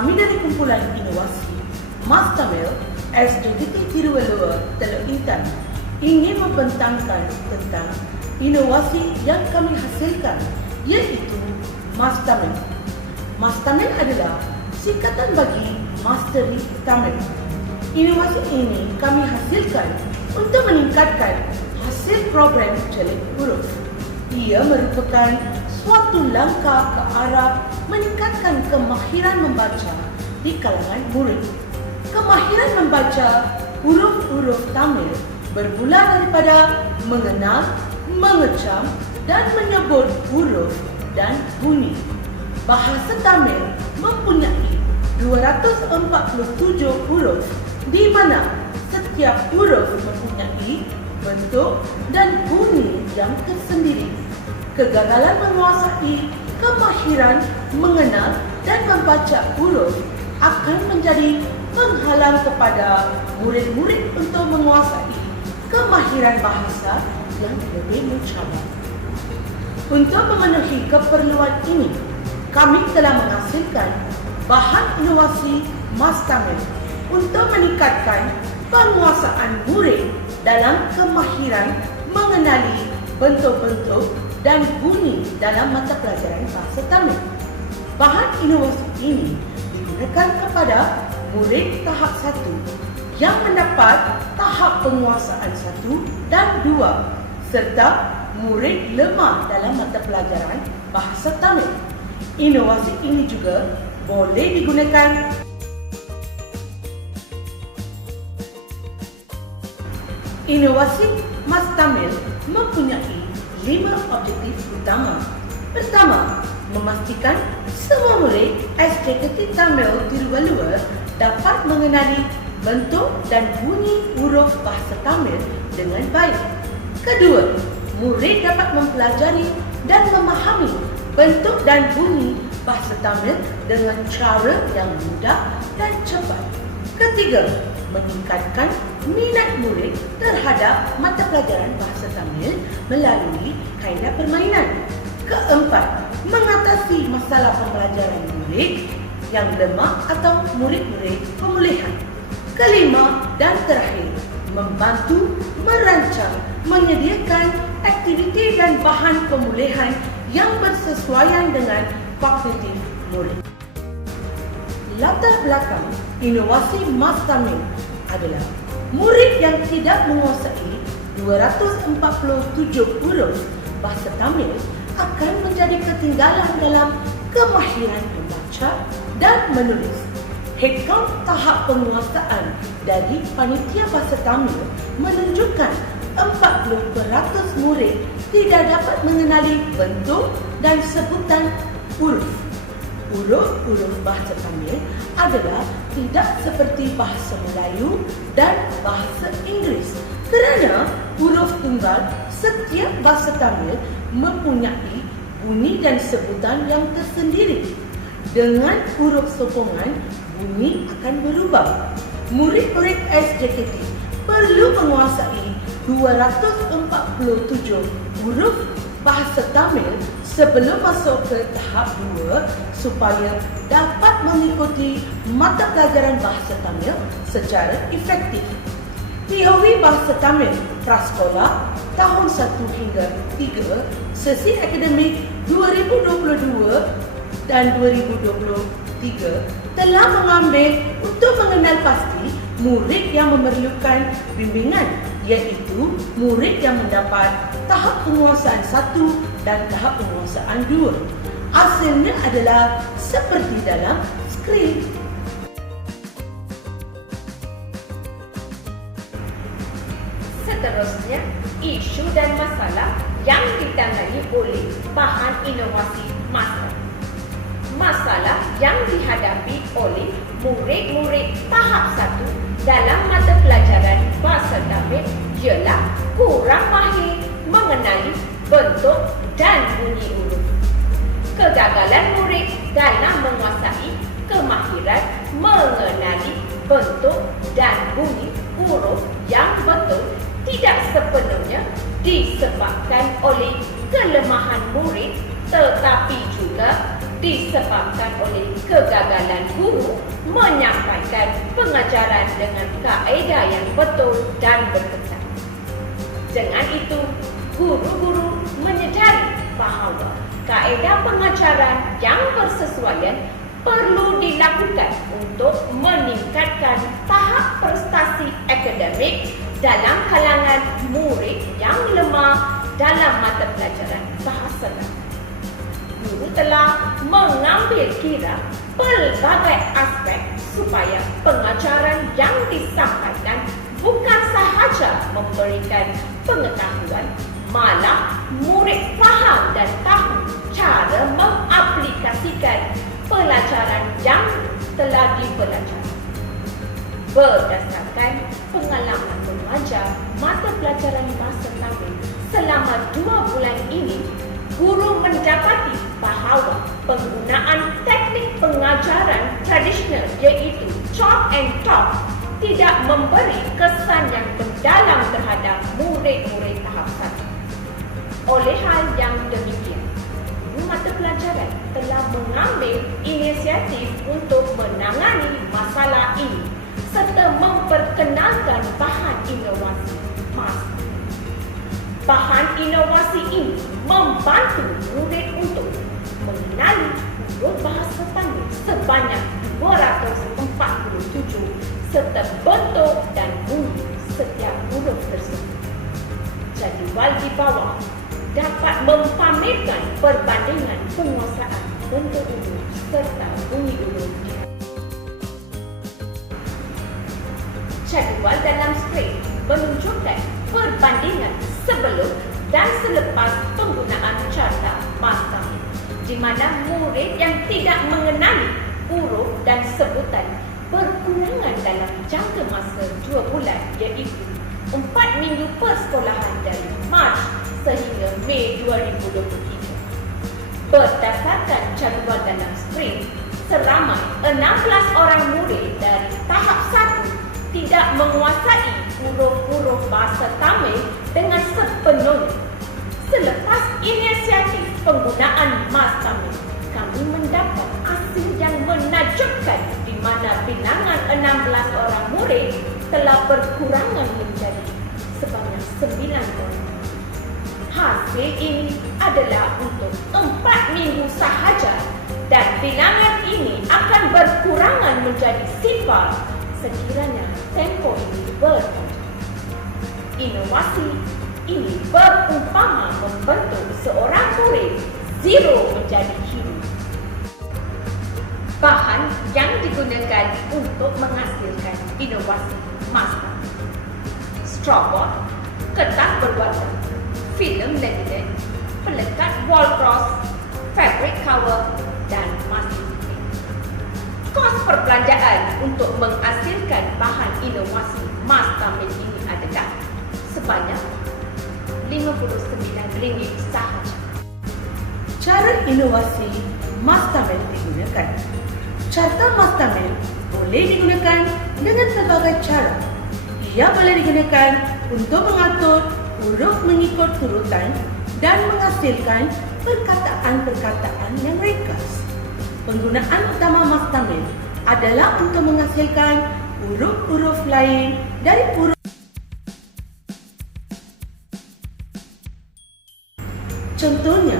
Kami dari kumpulan inovasi Mas Tamil SJKT Tiruvalluvar Teluk Intan ingin membentangkan tentang inovasi yang kami hasilkan, iaitu Mas Tamil. Mas Tamil adalah singkatan bagi Mastery Tamil. Inovasi ini kami hasilkan untuk meningkatkan hasil program celik huruf. Ia merupakan suatu langkah ke arah meningkatkan kemahiran membaca di kalangan murid. Kemahiran membaca huruf-huruf Tamil bermula daripada mengenal, mengecam dan menyebut huruf dan bunyi. Bahasa Tamil mempunyai 247 huruf di mana setiap huruf mempunyai bentuk dan bunyi yang tersendiri. Kegagalan menguasai kemahiran mengenal dan membaca huruf akan menjadi penghalang kepada murid-murid untuk menguasai kemahiran bahasa yang lebih mencabar. Untuk memenuhi keperluan ini, kami telah menghasilkan bahan inovasi Mas Tamil untuk meningkatkan penguasaan murid dalam kemahiran mengenali bentuk-bentuk dan bunyi dalam mata pelajaran bahasa Tamil. Bahan inovasi ini digunakan kepada murid tahap 1 yang mendapat tahap penguasaan 1 dan 2 serta murid lemah dalam mata pelajaran bahasa Tamil. Inovasi ini juga boleh digunakan Inovasi Mas Tamil mempunyai 5 objektif utama. Pertama, memastikan semua murid SJKT Tamil Tiruvalluvar dapat mengenali bentuk dan bunyi huruf bahasa Tamil dengan baik. Kedua, murid dapat mempelajari dan memahami bentuk dan bunyi bahasa Tamil dengan cara yang mudah dan cepat. Ketiga, meningkatkan minat murid terhadap mata pelajaran bahasa Tamil melalui kaedah permainan. Keempat, mengatasi masalah pembelajaran murid yang lemah atau murid-murid pemulihan. Kelima dan terakhir, membantu merancang, menyediakan aktiviti dan bahan pemulihan yang bersesuaian dengan kognitif murid. Latar belakang inovasi Mas Tamil adalah murid yang tidak menguasai 247 huruf bahasa Tamil akan menjadi ketinggalan dalam kemahiran membaca dan menulis. Headcount tahap penguasaan dari Panitia Bahasa Tamil menunjukkan 40% murid tidak dapat mengenali bentuk dan sebutan huruf. Huruf-huruf bahasa Tamil adalah tidak seperti bahasa Melayu dan bahasa Inggeris kerana huruf tunggal setiap bahasa Tamil mempunyai bunyi dan sebutan yang tersendiri. Dengan huruf sokongan, bunyi akan berubah. Murid-murid SJKT perlu menguasai 247 huruf bahasa Tamil sebelum masuk ke tahap 2 supaya dapat mengikuti mata pelajaran bahasa Tamil secara efektif. POV Bahasa Tamil Prasekolah tahun 1 hingga 3 sesi akademik 2022 dan 2023 telah mengambil untuk mengenal pasti murid yang memerlukan bimbingan, iaitu murid yang mendapat tahap penguasaan 1 dan tahap penguasaan 2. Hasilnya adalah seperti dalam skrin. Seterusnya, isu dan masalah yang ditangani oleh bahan inovasi master. Masalah yang dihadapi oleh murid-murid tahap 1 dalam mata pelajaran bahasa Tamil ialah kurang mahir mengenali bentuk dan bunyi huruf. Kegagalan murid dalam menguasai kemahiran mengenali bentuk dan bunyi huruf yang betul tidak sepenuhnya disebabkan oleh kelemahan murid tetapi juga disebabkan oleh kegagalan guru menyampaikan pengajaran dengan kaedah yang betul dan berkesan. Dengan itu, guru-guru menyedari bahawa kaedah pengajaran yang bersesuaian perlu dilakukan untuk meningkatkan tahap prestasi akademik dalam kalangan murid yang lemah dalam mata pelajaran bahasa daerah. Guru telah mengambil kira pelbagai aspek supaya pengajaran yang disampaikan bukan sahaja memberikan pengetahuan, malah murid faham dan tahu cara mengaplikasikan pelajaran yang telah dipelajari. Berdasarkan pengalaman mengajar mata pelajaran bahasa Tamil selama 2 bulan ini, guru mendapati bahawa penggunaan teknik pengajaran tradisional iaitu chalk and talk tidak memberi kesan yang mendalam terhadap murid-murid tahap 1. Oleh hal yang demikian, guru mata pelajaran telah mengambil inisiatif untuk menangani masalah ini serta memperkenalkan bahan inovasi master. Bahan inovasi ini membantu murid untuk mengenali huruf bahasa Tamil sebanyak 247 serta bentuk dan bunyi setiap huruf tersebut. Jadual di bawah dapat mempamerkan perbandingan penguasaan bentuk huruf serta bunyi huruf. Jadual dalam skrin menunjukkan perbandingan sebelum dan selepas penggunaan carta bahasa Tamil, di mana murid yang tidak mengenali huruf dan sebutan berkurangan dalam jangka masa 2 bulan iaitu 4 minggu persekolahan dari Mac sehingga Mei 2023. Berdasarkan jadual dalam skrin, seramai 16 orang murid dari tahap 1 tidak menguasai huruf-huruf bahasa Tamil dengan sepenuhnya. Selepas inisiatif penggunaan Mas Tamil, kami mendapat hasil yang menakjubkan di mana bilangan 16 orang murid telah berkurangan menjadi sebanyak 9 orang. Hasil ini adalah untuk 4 minggu sahaja dan bilangan ini akan berkurangan menjadi 0 sekiranya tempoh ini berlanjut. Inovasi ini berumpama membentuk seorang murid zero menjadi hero. Bahan yang digunakan untuk menghasilkan inovasi master: strawboard, kertas berwarna, filem laminate, pelekat wall cross, fabric cover, dan masking tape. Kos perbelanjaan untuk menghasilkan bahan inovasi Mas Tamil ini adalah sebanyak RM59 sahaja. Cara inovasi Mas Tamil digunakan. Carta Mas Tamil boleh digunakan dengan pelbagai cara. Ia boleh digunakan untuk mengatur huruf mengikut turutan dan menghasilkan perkataan-perkataan yang ringkas. Penggunaan utama Mas Tamil adalah untuk menghasilkan huruf-huruf lain dari huruf. Contohnya,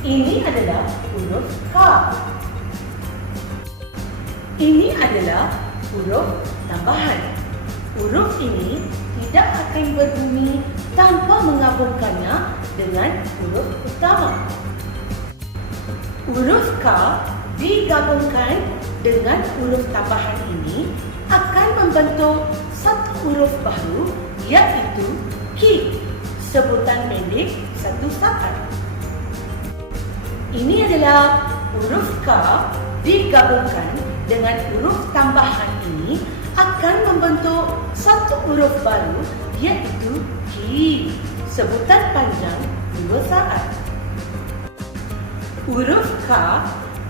ini adalah huruf K. Ini adalah huruf tambahan. Huruf ini tidak akan berbunyi tanpa menggabungkannya dengan huruf utama. Huruf K digabungkan dengan huruf tambahan ini akan membentuk satu huruf baru iaitu K, sebutan pendek satu saat. Ini adalah huruf K digabungkan dengan huruf tambahan ini akan membentuk satu huruf baru iaitu K, sebutan panjang 2 saat. Huruf K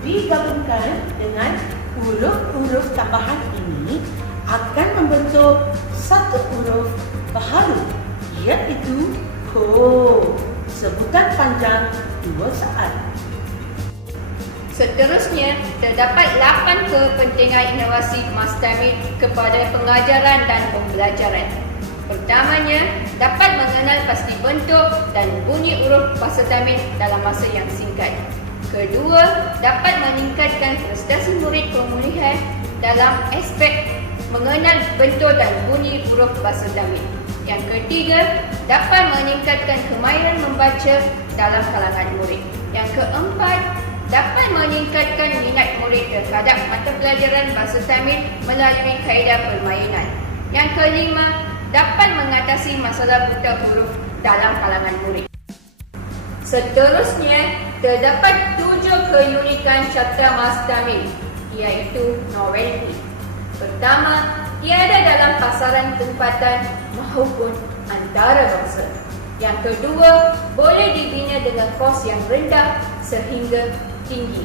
digabungkan dengan huruf-huruf tambahan ini akan membentuk satu huruf baru iaitu Ko, sebutan panjang 2 saat. Seterusnya, terdapat 8 kepentingan inovasi Mastamil kepada pengajaran dan pembelajaran. Pertamanya, dapat mengenal pasti bentuk dan bunyi huruf bahasa Tamil dalam masa yang singkat. Kedua, dapat meningkatkan prestasi murid pemulihan dalam aspek mengenal bentuk dan bunyi huruf bahasa Tamil. Yang ketiga, dapat meningkatkan kemahiran membaca dalam kalangan murid. Yang keempat, dapat meningkatkan minat murid terhadap mata pelajaran bahasa Tamil melalui kaedah permainan. Yang kelima, dapat mengatasi masalah buta huruf dalam kalangan murid. Seterusnya, terdapat 7 keunikan Carta Mastamil, iaitu novelty. Pertama, tiada dalam pasaran tempatan maupun antarabangsa. Yang kedua, boleh dibina dengan kos yang rendah sehingga tinggi.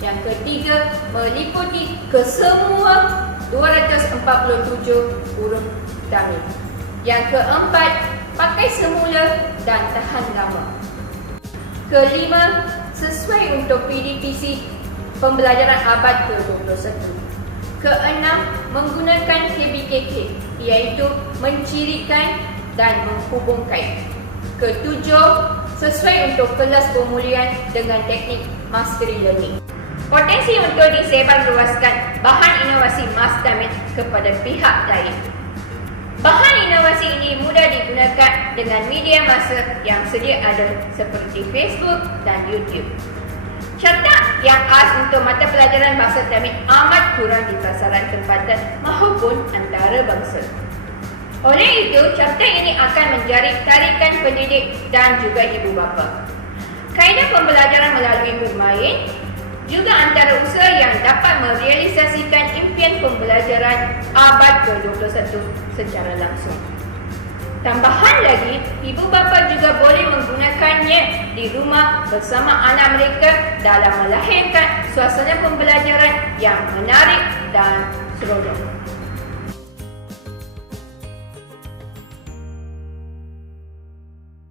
Yang ketiga, meliputi kesemua 247 huruf Tamil. Yang keempat, pakai semula dan tahan lama. Kelima, sesuai untuk PDPC pembelajaran abad ke-21. Keenam, menggunakan KBKK, iaitu mencirikan dan menghubungkan. Ketujuh, sesuai untuk kelas pemulihan dengan teknik mastery learning. Potensi untuk disebarluaskan bahan inovasi Mastamil kepada pihak lain. Bahan inovasi ini mudah digunakan dengan media massa yang sedia ada seperti Facebook dan YouTube. Carta yang khas untuk mata pelajaran bahasa Tamil amat kurang di pasaran tempatan maupun antarabangsa. Oleh itu, carta ini akan menjadi tarikan pendidik dan juga ibu bapa. Kaedah pembelajaran melalui bermain juga antara usaha yang dapat merealisasikan impian pembelajaran abad ke-21 secara langsung. Tambahan lagi, ibu bapa juga boleh menggunakannya di rumah bersama anak mereka dalam melahirkan suasana pembelajaran yang menarik dan seronok.